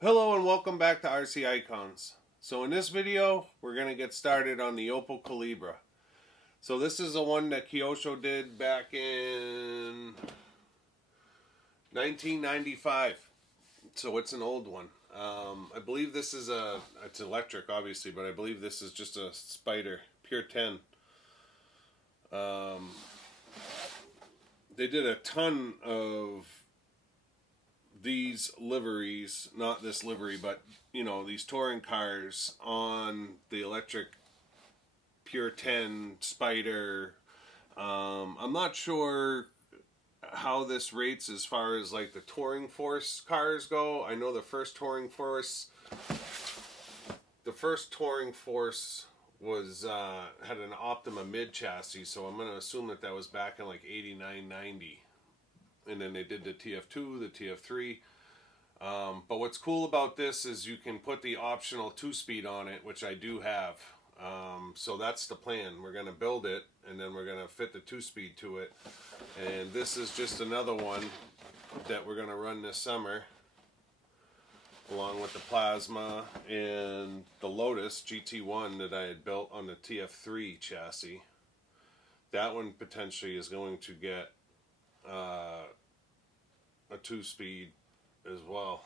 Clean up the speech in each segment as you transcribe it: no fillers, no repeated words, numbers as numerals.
Hello and welcome back to RC Icons. So in this video, we're going to get started on the Opel Calebra. So this is the one that Kyosho did back in 1995. So it's an old one. I believe this is it's electric obviously, but I believe this is just a Spider, Pure 10. They did a ton of these liveries, not this livery, but these touring cars on the electric Pure 10 Spider. I'm not sure how this rates as far as like the touring force cars go. I know the first touring force was had an Optima mid chassis, so I'm going to assume that was back in like 89, 90. And then they did the TF2, the TF3. But what's cool about this is you can put the optional 2-speed on it, which I do have. So that's the plan. We're going to build it, and then we're going to fit the 2-speed to it. And this is just another one that we're going to run this summer, along with the Plasma and the Lotus GT1 that I had built on the TF3 chassis. That one potentially is going to get a 2-speed as well.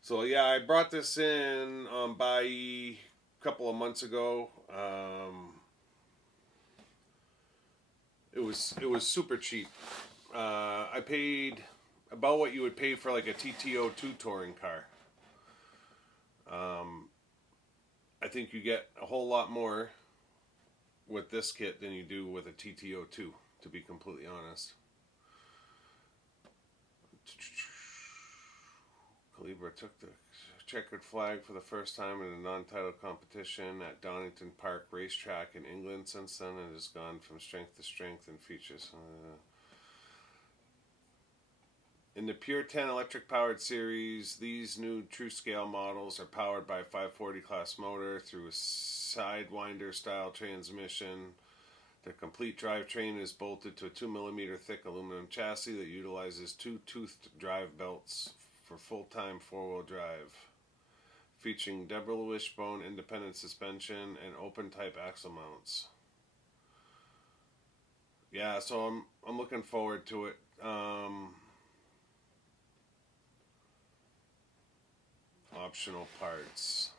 So yeah, I brought this in by a couple of months ago. It was super cheap. I paid about what you would pay for like a TT02 touring car. I think you get a whole lot more with this kit than you do with a TT02, to be completely honest. Calebra took the checkered flag for the first time in a non-title competition at Donington Park Racetrack in England. Since then, it has gone from strength to strength and features. In the Pure 10 electric powered series, these new true scale models are powered by a 540 class motor through a Sidewinder style transmission. The complete drivetrain is bolted to a 2mm thick aluminum chassis that utilizes 2-toothed drive belts for full-time four-wheel drive, featuring double wishbone independent suspension and open-type axle mounts. Yeah, so I'm looking forward to it. Optional parts.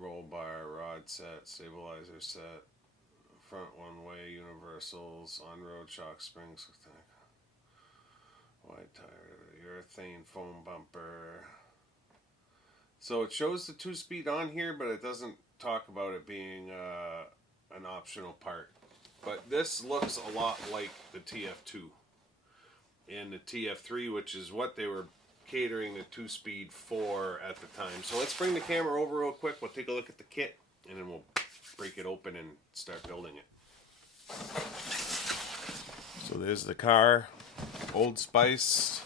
Roll bar, rod set, stabilizer set, front one-way universals, on-road shock springs, wide tire, urethane foam bumper. So it shows the 2-speed on here, but it doesn't talk about it being an optional part. But this looks a lot like the TF2 and the TF3, which is what they were catering the 2-speed for at the time. So let's bring the camera over real quick. We'll take a look at the kit, and then we'll break it open and start building it. So there's the car. Old Spice.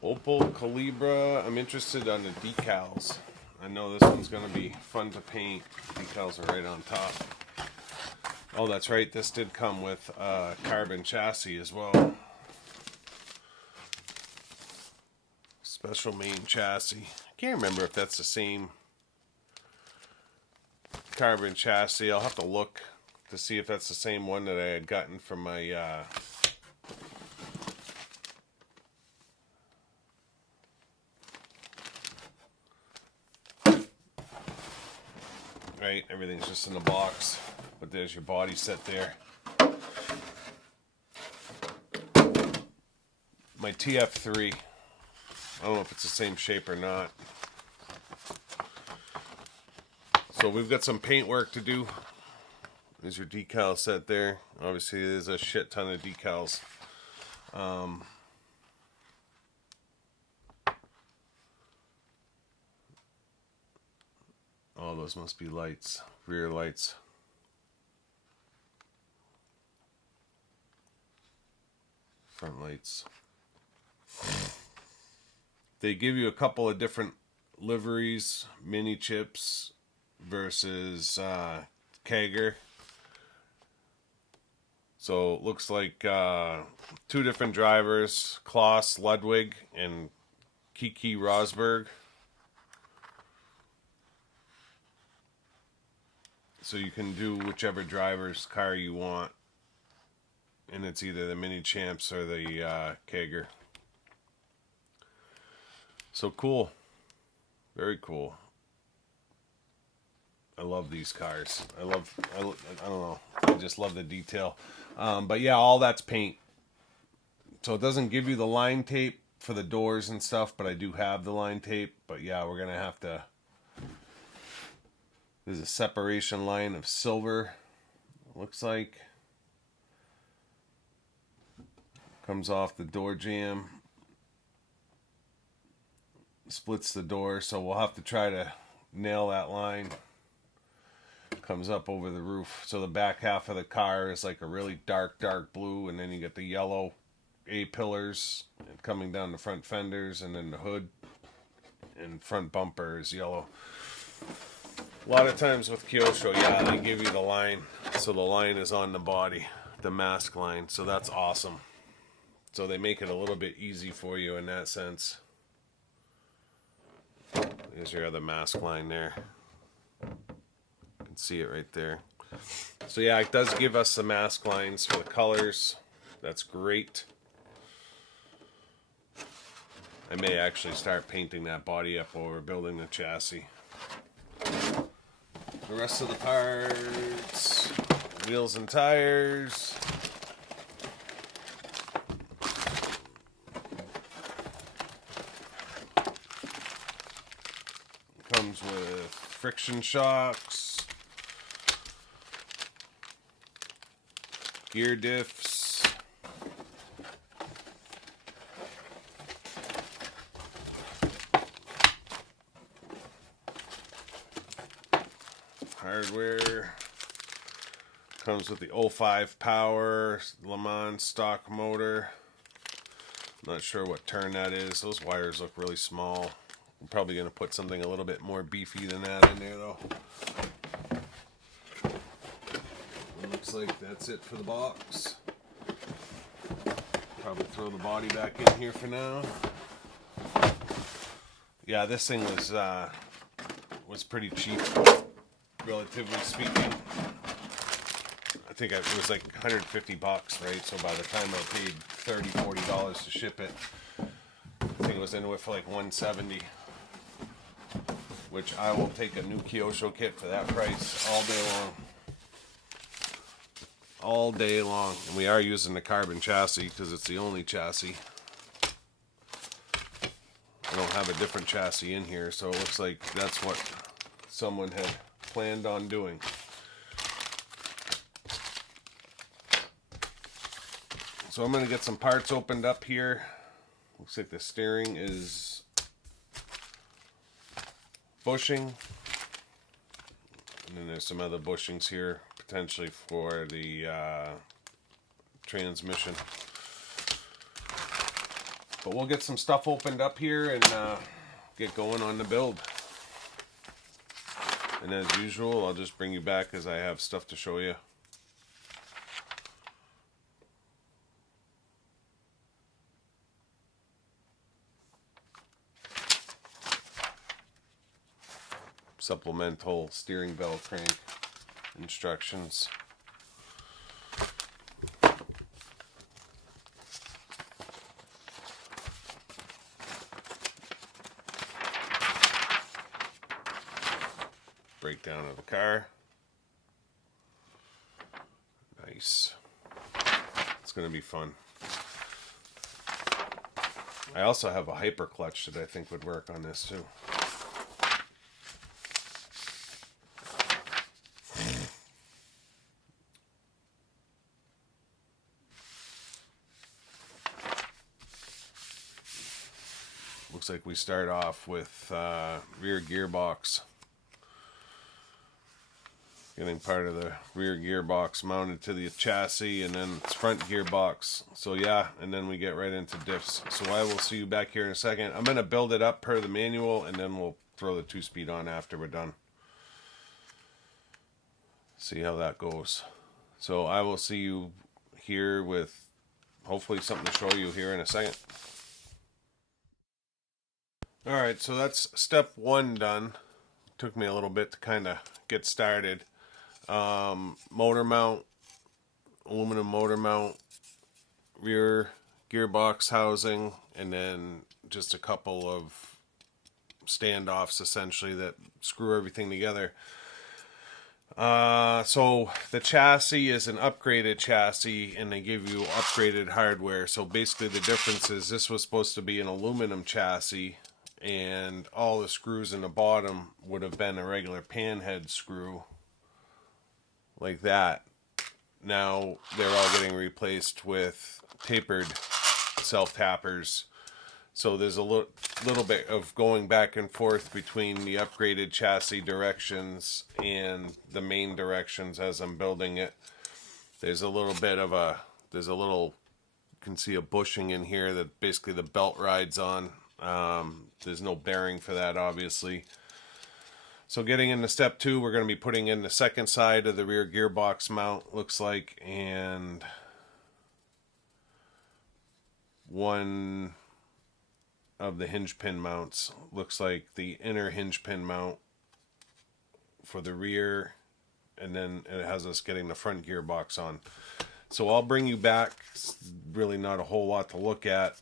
Opel Calebra. I'm interested on the decals. I know this one's going to be fun to paint. Decals are right on top. Oh, that's right. This did come with a carbon chassis as well. Special main chassis. I can't remember if that's the same carbon chassis. I'll have to look to see if that's the same one that I had gotten from my right, everything's just in the box, but there's your body set there. My TF3, I don't know if it's the same shape or not. So we've got some paint work to do. There's your decal set there. Obviously there's a shit ton of decals. Oh, those must be lights, rear lights. Front lights. They give you a couple of different liveries, mini chips, versus Kager. So it looks like two different drivers, Klaus Ludwig and Kiki Rosberg. So you can do whichever driver's car you want. And it's either the Mini Champs or the Kager. So cool. Very cool. I love these cars. I don't know. I just love the detail. But yeah, all that's paint. So it doesn't give you the line tape for the doors and stuff, but I do have the line tape. But yeah, we're going to have to... There's a separation line of silver. Looks like. Comes off the door jamb. Splits the door, so we'll have to try to nail that line. Comes up over the roof. So the back half of the car is like a really dark blue, and then you get the yellow A-pillars coming down the front fenders, and then the hood and front bumper is yellow. A lot of times with Kyosho, yeah, they give you the line. So the line is on the body, the mask line. So that's awesome. So they make it a little bit easy for you in that sense. There's your other mask line there. You can see it right there. So yeah, it does give us the mask lines for the colors. That's great. I may actually start painting that body up while we're building the chassis. The rest of the parts, wheels and tires. Comes with friction shocks, gear diffs, hardware. Comes with the 05 power, Le Mans stock motor. Not sure what turn that is. Those wires look really small. I'm probably going to put something a little bit more beefy than that in there, though. It looks like that's it for the box. Probably throw the body back in here for now. Yeah, this thing was pretty cheap, relatively speaking. I think it was like 150 bucks, right? So by the time I paid $30-40 to ship it, I think it was into it for like 170. Which I will take a new Kyosho kit for that price all day long. All day long. And we are using the carbon chassis because it's the only chassis. I don't have a different chassis in here, so it looks like that's what someone had planned on doing. So I'm going to get some parts opened up here. Looks like the steering is bushing, and then there's some other bushings here potentially for the transmission, but we'll get some stuff opened up here and get going on the build. And as usual, I'll just bring you back as I have stuff to show you. Supplemental steering bell crank instructions. Breakdown of the car. Nice. It's going to be fun. I also have a hyper clutch that I think would work on this too. Looks like we start off with rear gearbox. Getting part of the rear gearbox mounted to the chassis, and then it's front gearbox. So yeah, and then we get right into diffs. So I will see you back here in a second. I'm going to build it up per the manual, and then we'll throw the 2-speed on after we're done. See how that goes. So I will see you here with hopefully something to show you here in a second. Alright, so that's step 1 done. Took me a little bit to kind of get started. Motor mount, aluminum motor mount, rear gearbox housing, and then just a couple of standoffs essentially that screw everything together. So the chassis is an upgraded chassis, and they give you upgraded hardware. So basically the difference is this was supposed to be an aluminum chassis, and all the screws in the bottom would have been a regular panhead screw like that. Now they're all getting replaced with tapered self-tappers. So there's a little bit of going back and forth between the upgraded chassis directions and the main directions as I'm building it. There's a little bit of you can see a bushing in here that basically the belt rides on. There's no bearing for that, obviously. So getting into step 2, we're going to be putting in the second side of the rear gearbox mount, looks like, and one of the hinge pin mounts. Looks like the inner hinge pin mount for the rear, and then it has us getting the front gearbox on. So I'll bring you back. It's really not a whole lot to look at.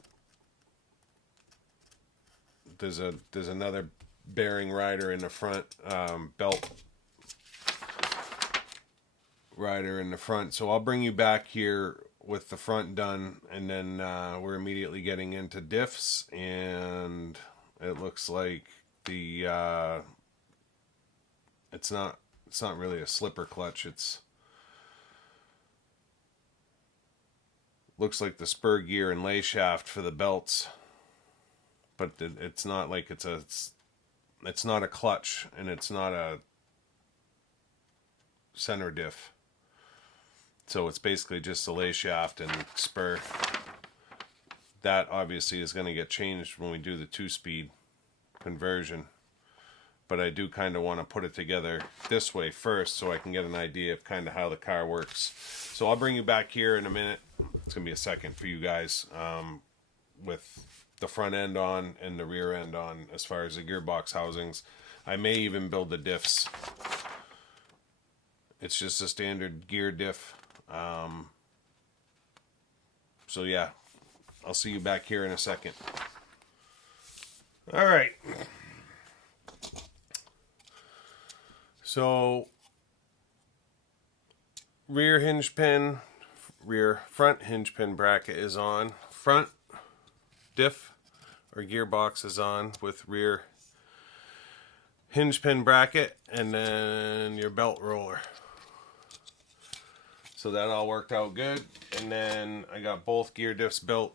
There's another bearing rider in the front, belt rider in the front. So I'll bring you back here with the front done, and then we're immediately getting into diffs, and it looks like the it's not really a slipper clutch. It's looks like the spur gear and lay shaft for the belts, but it's not like it's not a clutch, and it's not a center diff. So it's basically just a lay shaft and spur. That obviously is going to get changed when we do the 2-speed conversion. But I do kind of want to put it together this way first so I can get an idea of kind of how the car works. So I'll bring you back here in a minute. It's going to be a second for you guys with the front end on and the rear end on as far as the gearbox housings. I may even build the diffs. It's just a standard gear diff. So yeah, I'll see you back here in a second. All right. So rear front hinge pin bracket is on. Front diff or gearbox is on with rear hinge pin bracket, and then your belt roller. So that all worked out good. And then I got both gear diffs built.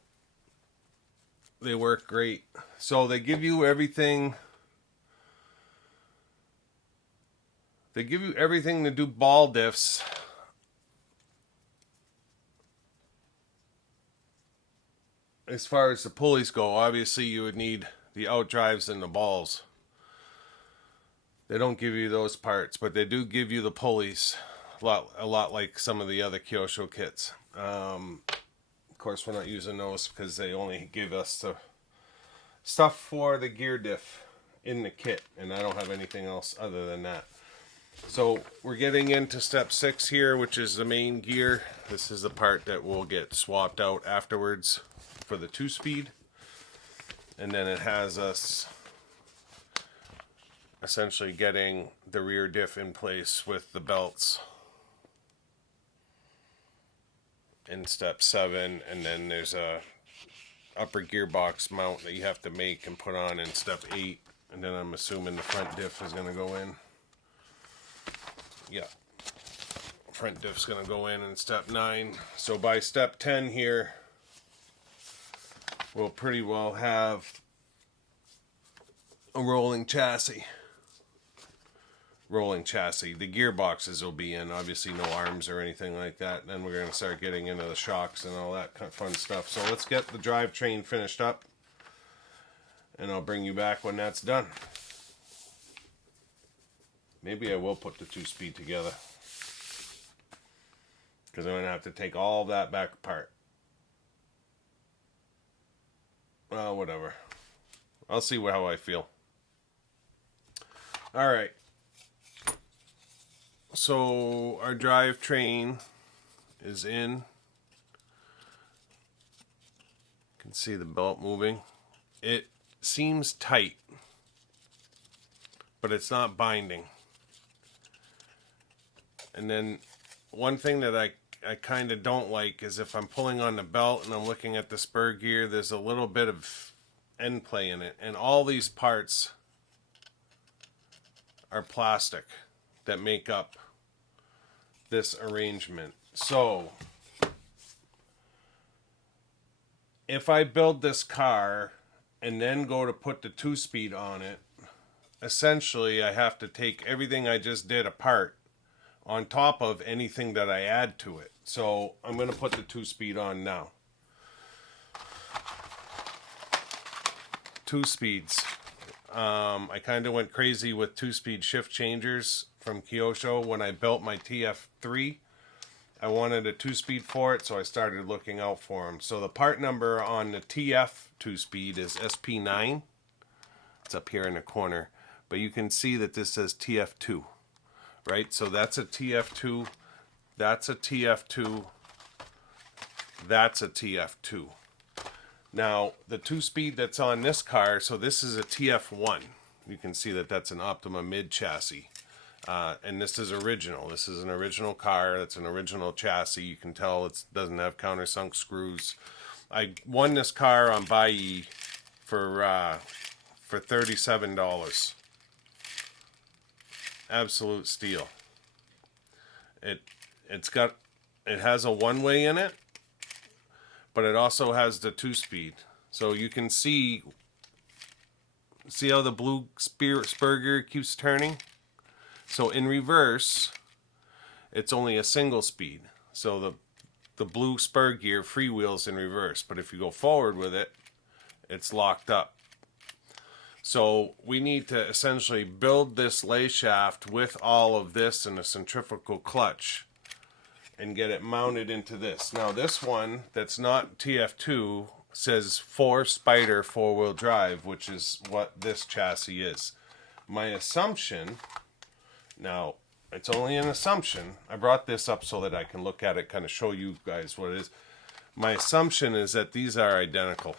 They work great. So they give you everything. They give you everything to do ball diffs. As far as the pulleys go, obviously you would need the outdrives and the balls. They don't give you those parts, but they do give you the pulleys. A lot like some of the other Kyosho kits. Of course, we're not using those because they only give us the stuff for the gear diff in the kit, and I don't have anything else other than that. So we're getting into step 6 here, which is the main gear. This is the part that will get swapped out afterwards for the 2-speed, and then it has us essentially getting the rear diff in place with the belts in step 7, and then there's a upper gearbox mount that you have to make and put on in step 8, and then I'm assuming the front diff is going to go in. Yeah, front diff's going to go in step 9. So by step 10 here, we'll pretty well have a rolling chassis. The gearboxes will be in, obviously no arms or anything like that. Then we're going to start getting into the shocks and all that kind of fun stuff. So let's get the drivetrain finished up, and I'll bring you back when that's done. Maybe I will put the 2-speed together. because I'm going to have to take all that back apart. Well, whatever. I'll see how I feel. All right. So our drivetrain is in. You can see the belt moving. It seems tight, but it's not binding. And then one thing that I kind of don't like is if I'm pulling on the belt and I'm looking at the spur gear, there's a little bit of end play in it. And all these parts are plastic that make up this arrangement. So if I build this car and then go to put the 2-speed on it, essentially I have to take everything I just did apart on top of anything that I add to it. So I'm going to put the 2-speed on now. 2 speeds. I kind of went crazy with 2-speed shift changers from Kyosho when I built my TF3. I wanted a 2-speed for it, so I started looking out for them. So the part number on the TF 2-speed is SP9. It's up here in the corner. But you can see that this says TF2. Right? So that's a TF2. That's a TF2. That's a TF2. Now, the 2-speed that's on this car, so this is a TF1. You can see that that's an Optima mid chassis. And this is original. This is an original car. That's an original chassis. You can tell it doesn't have countersunk screws. I won this car on Buyee for $37. Absolute steal. It has a 1-way in it, but it also has the 2-speed. So you can see how the blue spur gear keeps turning. So in reverse, it's only a single speed. So the blue spur gear freewheels in reverse, but if you go forward with it, it's locked up. So we need to essentially build this lay shaft with all of this and a centrifugal clutch and get it mounted into this. Now this one that's not TF2 says 4 Spider 4-wheel drive, which is what this chassis is. My assumption, now it's only an assumption, I brought this up so that I can look at it, kind of show you guys what it is. My assumption is that these are identical.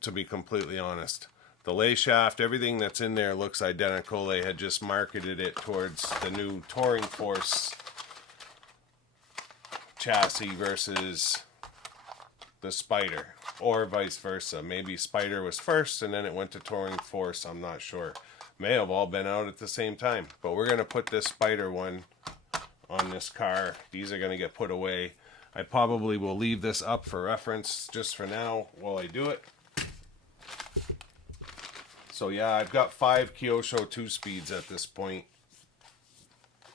To be completely honest, the lay shaft, everything that's in there looks identical. They had just marketed it towards the new Touring Force chassis versus the Spider, or vice versa. Maybe Spider was first and then it went to Touring Force. I'm not sure. May have all been out at the same time, but we're going to put this Spider one on this car. These are going to get put away. I probably will leave this up for reference just for now while I do it. So yeah, I've got 5 Kyosho 2-speeds at this point.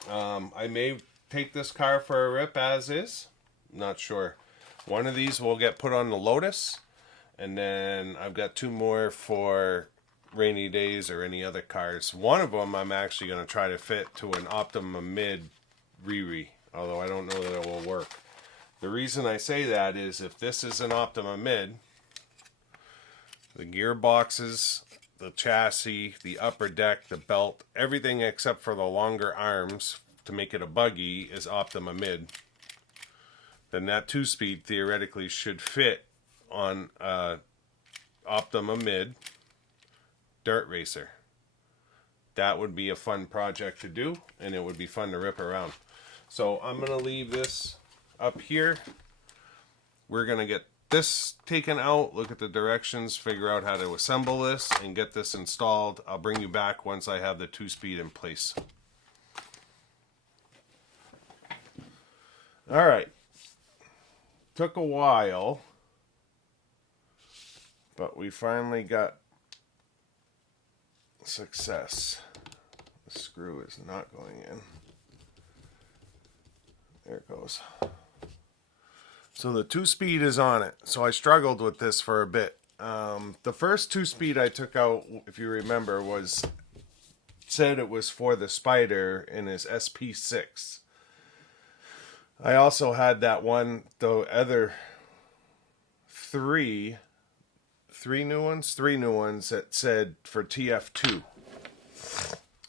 I may take this car for a rip as is. Not sure. One of these will get put on the Lotus. And then I've got 2 more for rainy days or any other cars. One of them I'm actually going to try to fit to an Optima mid Riri. Although I don't know that it will work. The reason I say that is if this is an Optima mid, the gearboxes, the chassis, the upper deck, the belt, everything except for the longer arms to make it a buggy is Optima mid. Then that 2-speed theoretically should fit on Optima mid dirt racer. That would be a fun project to do, and it would be fun to rip around. So I'm going to leave this up here. We're going to get this taken out, look at the directions, figure out how to assemble this, and get this installed. I'll bring you back once I have the 2-speed in place. Alright. Took a while, but we finally got success. The screw is not going in. There it goes. So the 2-speed is on it. So I struggled with this for a bit. The first 2-speed I took out, if you remember, said it was for the Spider in his SP6. I also had that one, the other three three new ones that said for TF2.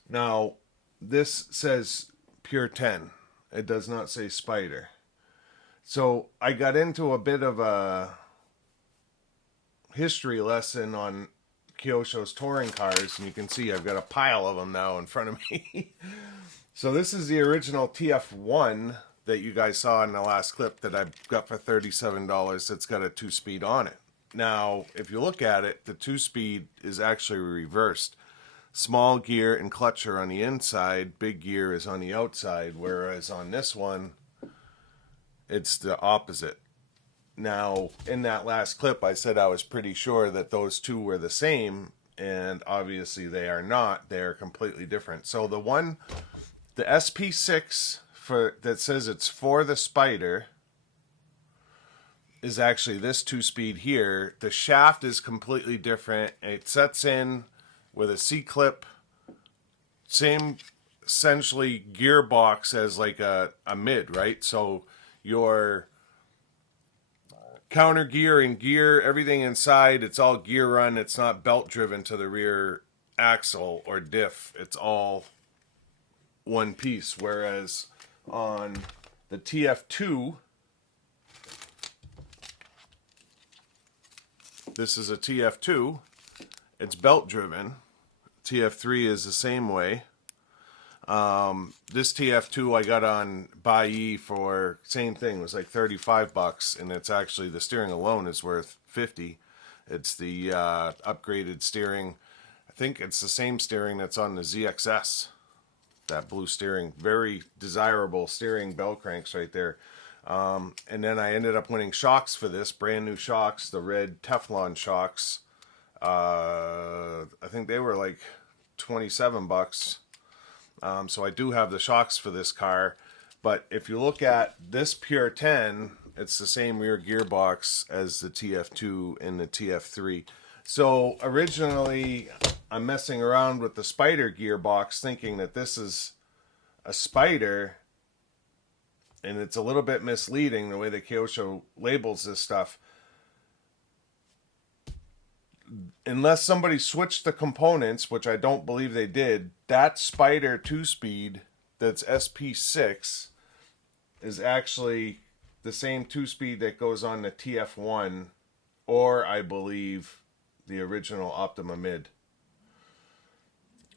Now, this says Pure 10. It does not say Spider. So I got into a bit of a history lesson on Kyosho's touring cars, and you can see I've got a pile of them now in front of me. So this is the original TF1 that you guys saw in the last clip that I got for $37. That's got a 2-speed on it. Now, if you look at it, the 2-speed is actually reversed. Small gear and clutch are on the inside, big gear is on the outside, whereas on this one, it's the opposite. Now, in that last clip, I said I was pretty sure that those two were the same, and obviously they are not. They are completely different. So the SP6 that says it's for the Spider is actually this 2-speed here. The shaft is completely different. It sets in with a C-clip, same essentially gearbox as like a mid, right? So your counter gear and gear, everything inside, it's all gear run. It's not belt driven to the rear axle or diff. It's all one piece. Whereas on the TF2, this is a TF2. It's belt driven. TF3 is the same way. This TF2 I got on Buy for same thing. It was like $35, and it's actually the steering alone is worth $50. It's the upgraded steering. I think it's the same steering that's on the ZXS. That blue steering, very desirable steering bell cranks right there. And then I ended up winning shocks for this, brand new shocks, the red Teflon shocks. I think they were like $27. So I do have the shocks for this car. But if you look at this Pure 10, it's the same rear gearbox as the TF2 and the TF3. So originally, I'm messing around with the Spider gearbox thinking that this is a Spider, and it's a little bit misleading the way that Kyosho labels this stuff. Unless somebody switched the components, which I don't believe they did, that Spider 2-speed that's SP6 is actually the same 2-speed that goes on the TF1, or I believe the original Optima Mid,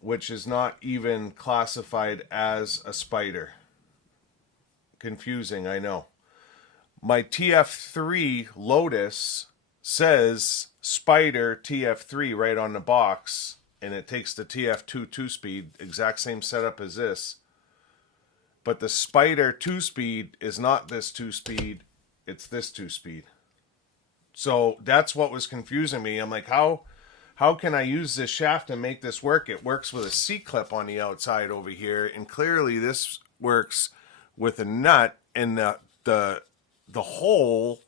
which is not even classified as a Spider. Confusing, I know. My TF3 Lotus says Spider TF3 right on the box, and it takes the TF2 2-speed, exact same setup as this. But the Spider 2-speed is not this 2-speed, it's this 2-speed. So that's what was confusing me. I'm like, how can I use this shaft and make this work? It works with a C-clip on the outside over here, and clearly this works with a nut, and the hole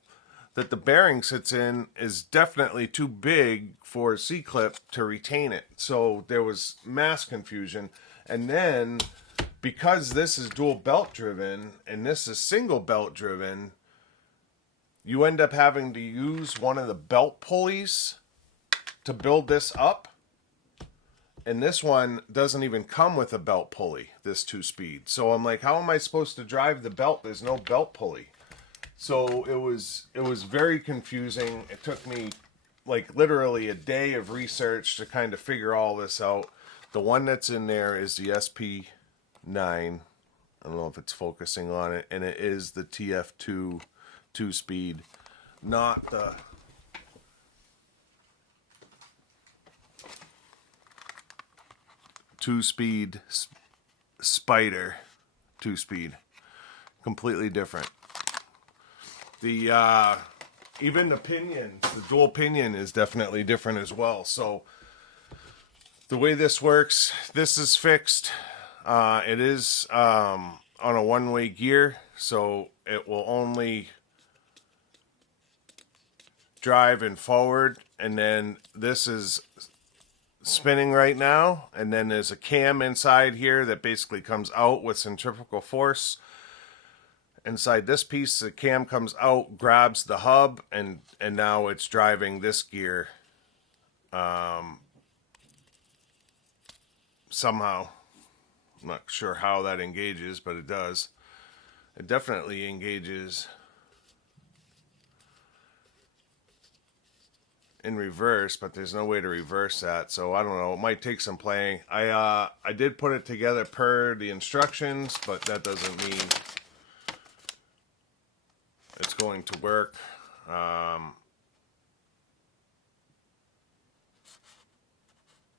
that the bearing sits in is definitely too big for a C-clip to retain it. So there was mass confusion. And then, because this is dual belt driven and this is single belt driven, you end up having to use one of the belt pulleys to build this up. And this one doesn't even come with a belt pulley, this 2-speed. So I'm like, how am I supposed to drive the belt? There's no belt pulley. So it was very confusing. It took me like literally a day of research to kind of figure all this out. The one that's in there is the SP9. I don't know if it's focusing on it, and it is the TF2 2-speed, not the two-speed Spider 2-speed. Completely different. The even the pinion, the dual pinion is definitely different as well. So the way this works, this is fixed. It is on a one-way gear, so it will only drive and forward, and then this is spinning right now, and then there's a cam inside here that basically comes out with centrifugal force, inside this piece, the cam comes out, grabs the hub, and now it's driving this gear somehow. I'm not sure how that engages, but it does. It definitely engages in reverse, but there's no way to reverse that, so I don't know. It might take some playing. I did put it together per the instructions, but that doesn't mean it's going to work.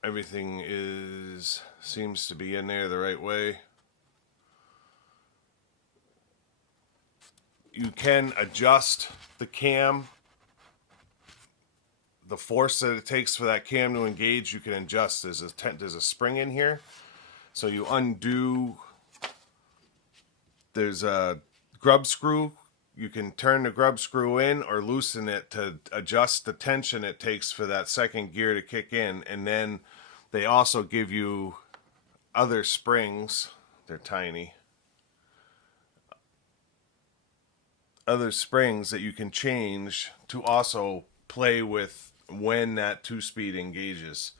Everything seems to be in there the right way. You can adjust the cam. The force that it takes for that cam to engage, you can adjust. There's a spring in here. So you undo. There's a grub screw. You can turn the grub screw in or loosen it to adjust the tension it takes for that second gear to kick in. And then they also give you other springs. They're tiny. Other springs that you can change to also play with when that 2-speed engages.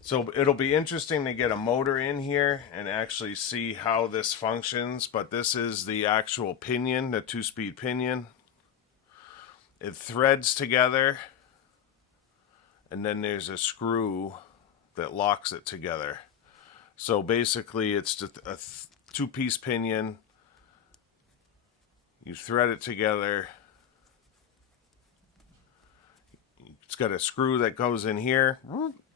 So it'll be interesting to get a motor in here and actually see how this functions. But this is the actual pinion, the 2-speed pinion. It threads together, and then there's a screw that locks it together. So basically it's just a 2-piece pinion. You thread it together. It's got a screw that goes in here.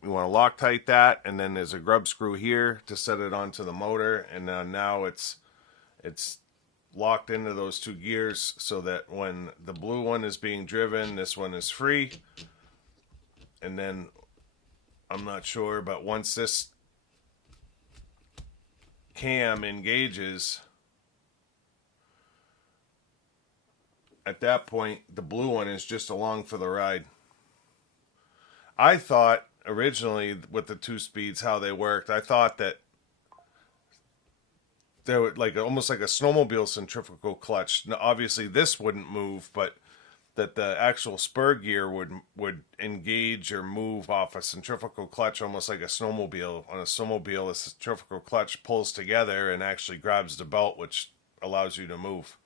You want to Loctite that, and then there's a grub screw here to set it onto the motor, and now it's locked into those 2 gears so that when the blue one is being driven, this one is free. And then I'm not sure, but once this cam engages, at that point, the blue one is just along for the ride. I thought originally with the 2 speeds, how they worked, I thought that they were like almost like a snowmobile centrifugal clutch. Now, obviously this wouldn't move, but that the actual spur gear would engage or move off a centrifugal clutch, almost like a snowmobile. On a snowmobile, a centrifugal clutch pulls together and actually grabs the belt, which allows you to move.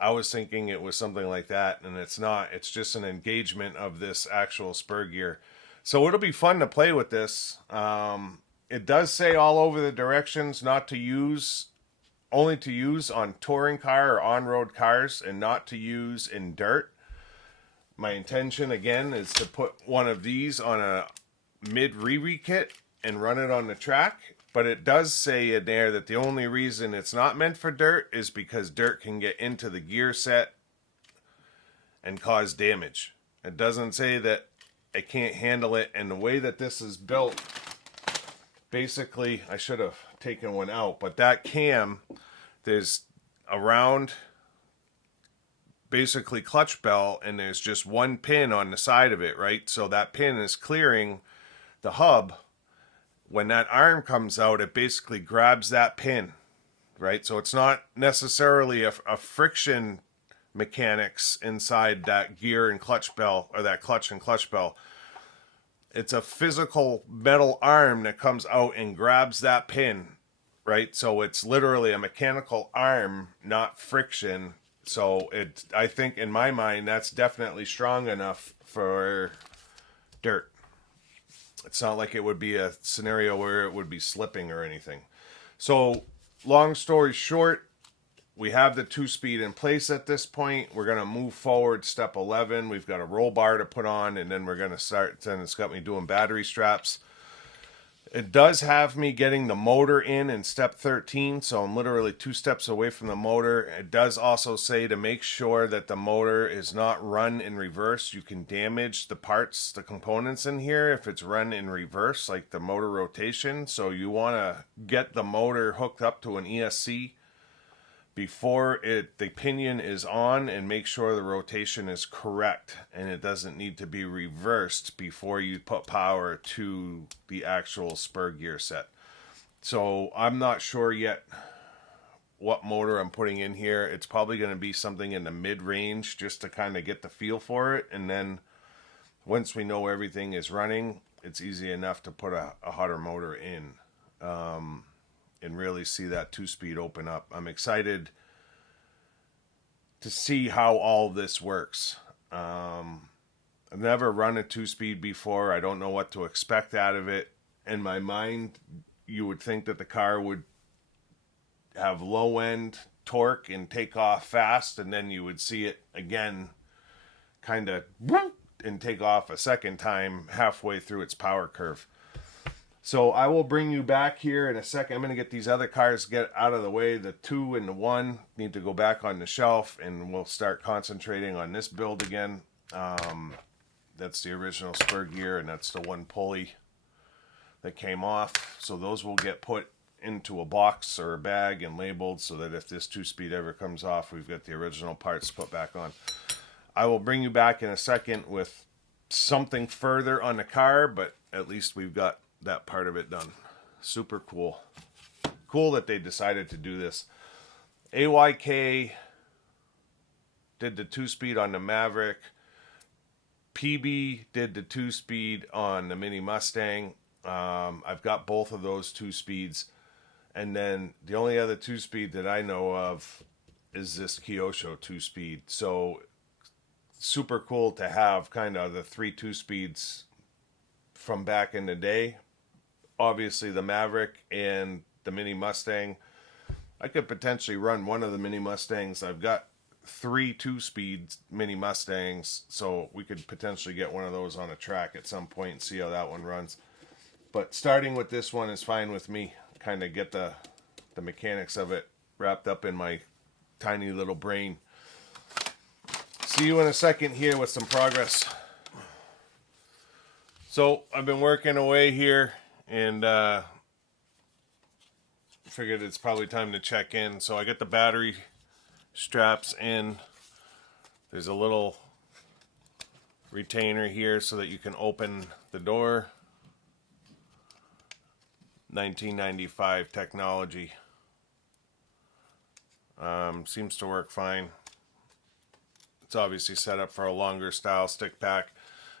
I was thinking it was something like that, and it's not. It's just an engagement of this actual spur gear. So it'll be fun to play with this. It does say all over the directions not to use, only to use on touring car or on-road cars, and not to use in dirt. My intention, again, is to put one of these on a mid-re-re kit and run it on the track. But it does say in there that the only reason it's not meant for dirt is because dirt can get into the gear set and cause damage. It doesn't say that it can't handle it. And the way that this is built, basically, I should have taken one out, but that cam, there's a round, basically clutch bell, and there's just one pin on the side of it, right? So that pin is clearing the hub. When that arm comes out, it basically grabs that pin, right? So it's not necessarily a friction mechanics inside that gear and clutch bell, or that clutch and clutch bell. It's a physical metal arm that comes out and grabs that pin, right? So it's literally a mechanical arm, not friction. So I think in my mind, that's definitely strong enough for dirt. It's not like it would be a scenario where it would be slipping or anything. So, long story short, we have the 2-speed in place at this point. We're going to move forward step 11. We've got a roll bar to put on, and then we're going to start. Then it's got me doing battery straps. It does have me getting the motor in step 13, so I'm literally 2 steps away from the motor. It does also say to make sure that the motor is not run in reverse. You can damage the parts, the components in here if it's run in reverse, like the motor rotation. So you want to get the motor hooked up to an ESC before the pinion is on, and make sure the rotation is correct and it doesn't need to be reversed before you put power to the actual spur gear set. So I'm not sure yet what motor I'm putting in here. It's probably going to be something in the mid-range just to kind of get the feel for it. And then once we know everything is running, it's easy enough to put a hotter motor in and really see that 2-speed open up. I'm excited to see how all this works. I've never run a 2-speed before. I don't know what to expect out of it. In my mind, you would think that the car would have low end torque and take off fast, and then you would see it again kind of and take off a second time halfway through its power curve. So I will bring you back here in a second. I'm going to get these other cars get out of the way. The 2 and the 1 need to go back on the shelf, and we'll start concentrating on this build again. That's the original spur gear, and that's the one pulley that came off. So those will get put into a box or a bag and labeled so that if this 2-speed ever comes off, we've got the original parts put back on. I will bring you back in a second with something further on the car, but at least we've got that part of it done. Super cool. Cool that they decided to do this. AYK did the 2-speed on the Maverick. PB did the 2-speed on the Mini Mustang. I've got both of those 2-speeds. And then the only other 2-speed that I know of is this Kyosho 2-speed. So super cool to have kind of the 3 2-speeds from back in the day. Obviously the Maverick and the Mini Mustang. I could potentially run one of the Mini Mustangs. I've got 3 2-speed Mini Mustangs, so we could potentially get one of those on a track at some point and see how that one runs. But starting with this one is fine with me. Kind of get the mechanics of it wrapped up in my tiny little brain. See you in a second here with some progress. So I've been working away here, and figured it's probably time to check in. So I got the battery straps in. There's a little retainer here so that you can open the door. 1995 technology. Seems to work fine. It's obviously set up for a longer style stick pack.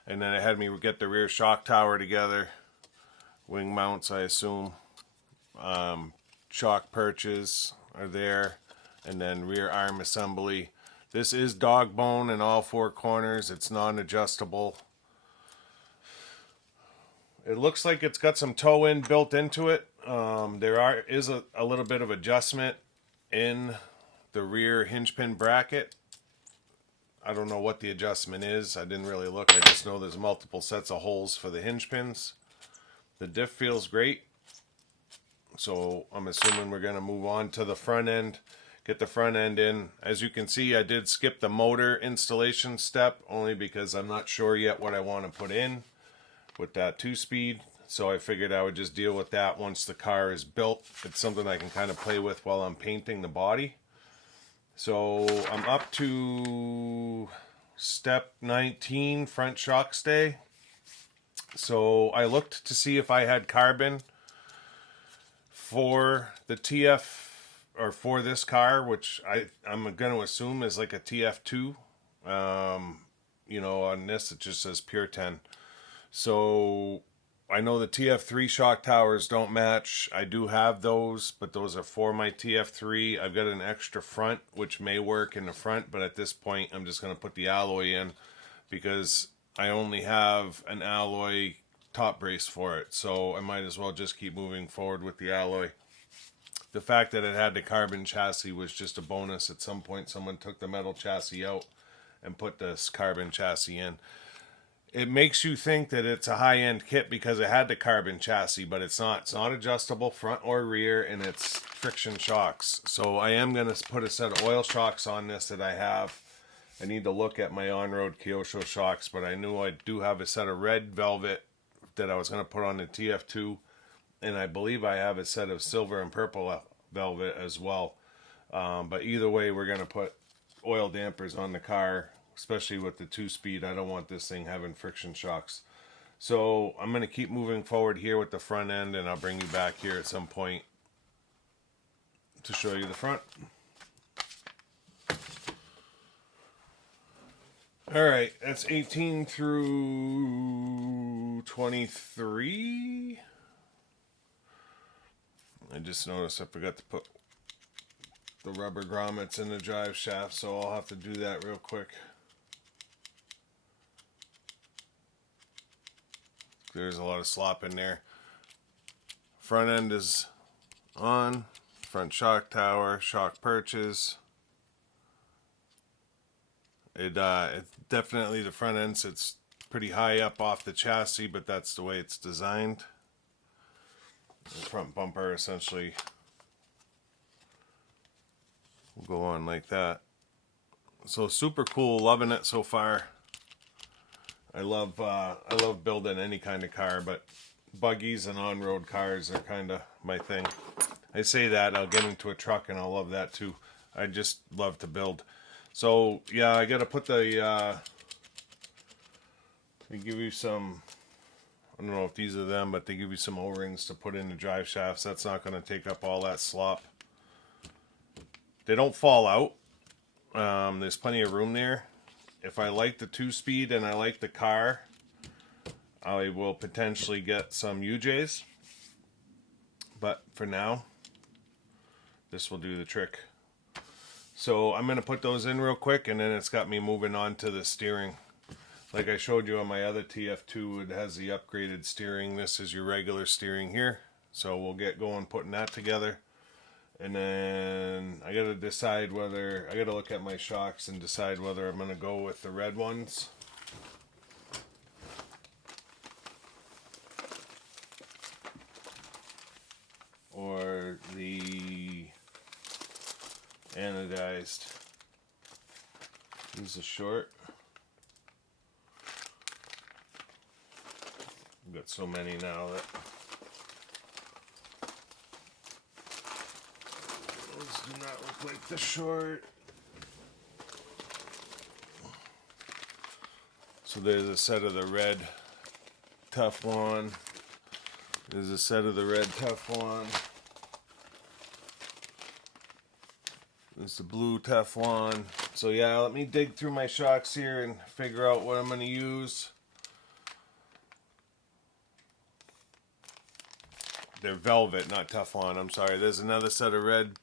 And then it had me get the rear shock tower together. Wing mounts, I assume. Shock perches are there. And then rear arm assembly. This is dog bone in all 4 corners. It's non-adjustable. It looks like it's got some toe end built into it. There is a little bit of adjustment in the rear hinge pin bracket. I don't know what the adjustment is. I didn't really look. I just know there's multiple sets of holes for the hinge pins. The diff feels great. So I'm assuming we're going to move on to the front end. Get the front end in. As you can see, I did skip the motor installation step only because I'm not sure yet what I want to put in with that 2-speed. So I figured I would just deal with that once the car is built. It's something I can kind of play with while I'm painting the body. So I'm up to step 19, front shock stay. So I looked to see if I had carbon for the TF, or for this car, which I'm going to assume is like a TF2. You know, on this it just says Pureten. So I know the TF3 shock towers don't match. I do have those, but those are for my TF3. I've got an extra front, which may work in the front, but at this point I'm just going to put the alloy in because I only have an alloy top brace for it. So I might as well just keep moving forward with the alloy. The fact that it had the carbon chassis was just a bonus. At some point someone took the metal chassis out and put this carbon chassis in. It makes you think that it's a high-end kit because it had the carbon chassis, but it's not. It's not adjustable front or rear, and it's friction shocks. So I am going to put a set of oil shocks on this that I have. I need to look at my on-road Kyosho shocks, but I knew I do have a set of red velvet that I was going to put on the TF2, and I believe I have a set of silver and purple velvet as well. But either way, we're going to put oil dampers on the car, especially with the 2-speed. I don't want this thing having friction shocks. So I'm going to keep moving forward here with the front end, and I'll bring you back here at some point to show you the front. Alright, that's 18 through 23. I just noticed I forgot to put the rubber grommets in the drive shaft, so I'll have to do that real quick. There's a lot of slop in there. Front end is on. Front shock tower, shock perches. It definitely, the front end sits pretty high up off the chassis, but that's the way it's designed. The front bumper essentially will go on like that. So super cool, loving it so far. I love building any kind of car, but buggies and on-road cars are kind of my thing. I say that, I'll get into a truck and I'll love that too. I just love to build. So yeah, I gotta put the they give you some, I don't know if these are them, but they give you some O-rings to put in the drive shafts. That's not gonna take up all that slop. They don't fall out. There's plenty of room there. If I like the 2-speed and I like the car, I will potentially get some UJs. But for now, this will do the trick. So I'm going to put those in real quick, and then it's got me moving on to the steering. Like I showed you on my other TF2, it has the upgraded steering. This is your regular steering here. So we'll get going putting that together. And then I got to decide whether, I got to look at my shocks and decide whether I'm going to go with the red ones. Or the anodized. These are short. I've got so many now that those do not look like the short. So there's a set of the red Teflon. There's a set of the red Teflon. There's the blue Teflon. So yeah, let me dig through my shocks here and figure out what I'm going to use. They're velvet, not Teflon. I'm sorry. There's another set of red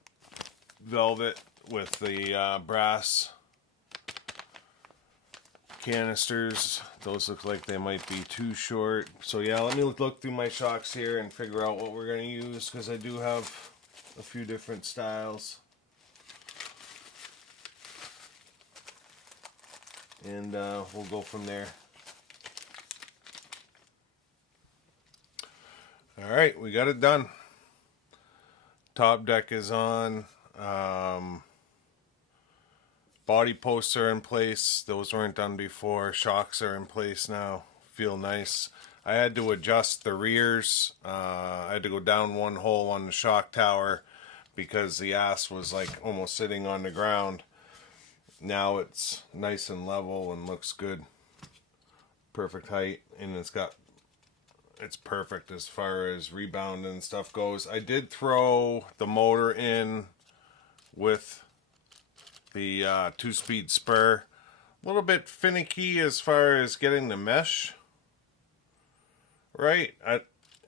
velvet with the brass canisters. Those look like they might be too short. So yeah, let me look through my shocks here and figure out what we're going to use, because I do have a few different styles. And we'll go from there. Alright, we got it done. Top deck is on. Body posts are in place. Those weren't done before. Shocks are in place now. Feel nice. I had to adjust the rears. I had to go down one hole on the shock tower because the ass was like almost sitting on the ground. Now it's nice and level and looks good. Perfect height, and it's perfect as far as rebound and stuff goes. I did throw the motor in with the 2-speed spur. A little bit finicky as far as getting the mesh right.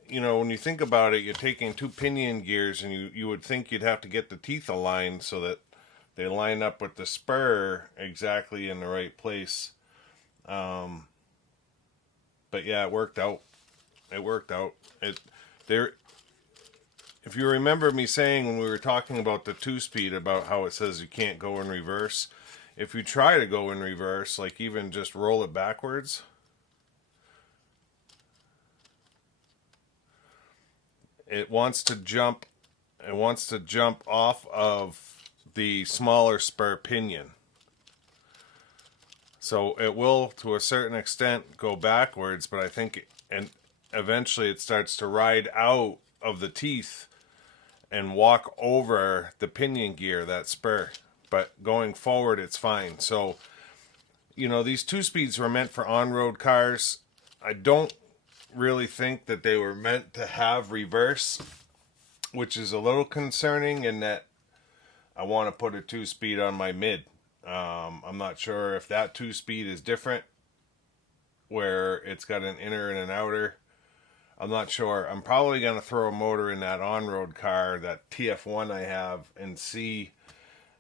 You know, when you think about it, you're taking 2 pinion gears, and you would think you'd have to get the teeth aligned so that they line up with the spur exactly in the right place. But yeah, it worked out. It worked out. If you remember me saying when we were talking about the 2-speed, about how it says you can't go in reverse, if you try to go in reverse, like even just roll it backwards, it wants to jump off of the smaller spur pinion. So it will, to a certain extent, go backwards, but I think, and eventually it starts to ride out of the teeth and walk over the pinion gear, that spur. But going forward, it's fine. So, you know, these 2-speeds were meant for on-road cars. I don't really think that they were meant to have reverse, which is a little concerning in that I want to put a 2-speed on my mid. I'm not sure if that 2-speed is different, where it's got an inner and an outer. I'm not sure. I'm probably going to throw a motor in that on-road car, that TF1 I have, and see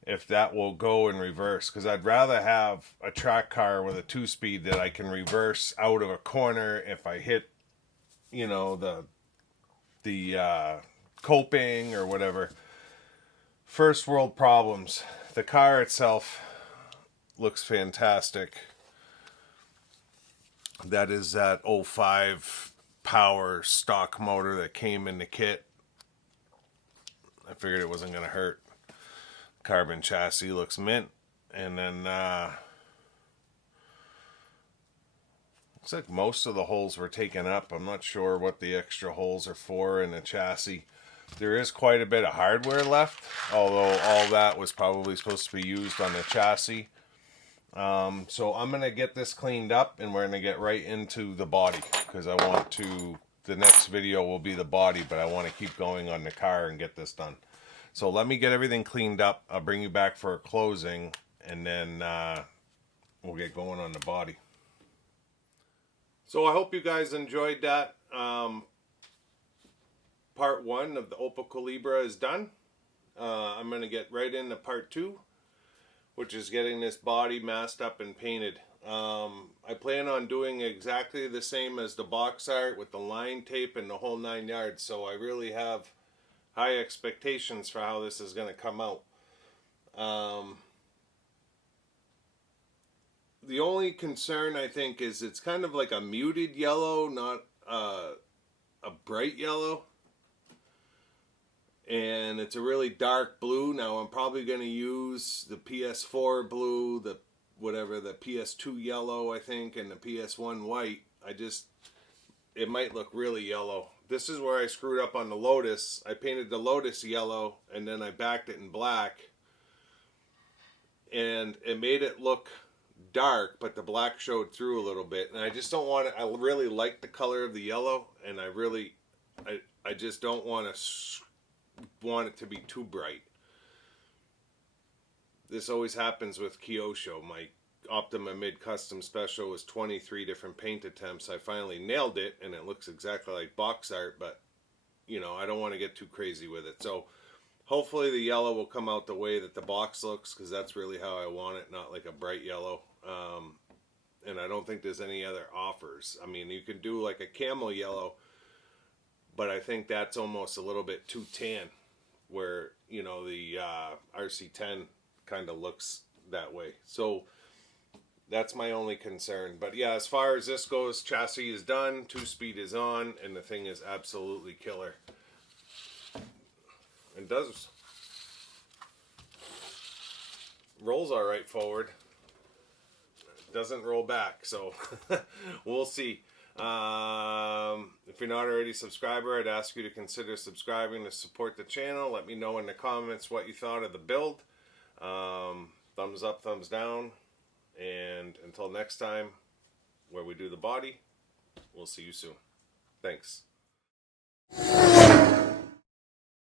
if that will go in reverse. Because I'd rather have a track car with a 2-speed that I can reverse out of a corner if I hit, you know, the coping or whatever. First world problems. The car itself looks fantastic. That is that 05 power stock motor that came in the kit. I figured it wasn't going to hurt. Carbon chassis looks mint. And then looks like most of the holes were taken up. I'm not sure what the extra holes are for in the chassis. There is quite a bit of hardware left, although all that was probably supposed to be used on the chassis. So I'm going to get this cleaned up, and we're going to get right into the body, because I want to, the next video will be the body, but I want to keep going on the car and get this done. So let me get everything cleaned up. I'll bring you back for a closing, and then we'll get going on the body. So I hope you guys enjoyed that. Part 1 of the Opel Calebra is done. I'm going to get right into part 2, which is getting this body masked up and painted. I plan on doing exactly the same as the box art with the line tape and the whole 9 yards, so I really have high expectations for how this is going to come out. The only concern, I think, is it's kind of like a muted yellow, not a bright yellow. And it's a really dark blue. Now I'm probably going to use the PS4 blue, the PS2 yellow, I think, and the PS1 white. It might look really yellow. This is where I screwed up on the Lotus. I painted the Lotus yellow, and then I backed it in black. And it made it look dark, but the black showed through a little bit. And I just don't want it. I really like the color of the yellow, and I just don't want it to be too bright. This always happens with Kyosho. My Optima Mid Custom Special was 23 different paint attempts. I finally nailed it, and it looks exactly like box art, but you know, I don't want to get too crazy with it. So hopefully the yellow will come out the way that the box looks, because that's really how I want it, not like a bright yellow. And I don't think there's any other offers. I mean, you can do like a camel yellow, but I think that's almost a little bit too tan, where, you know, the RC10 kind of looks that way. So that's my only concern. But yeah, as far as this goes, chassis is done, 2-speed is on, and the thing is absolutely killer. It rolls all right forward. It doesn't roll back, so we'll see. If you're not already a subscriber, I'd ask you to consider subscribing to support the channel. Let me know in the comments what you thought of the build. Thumbs up, thumbs down. And until next time, where we do the body, we'll see you soon. Thanks.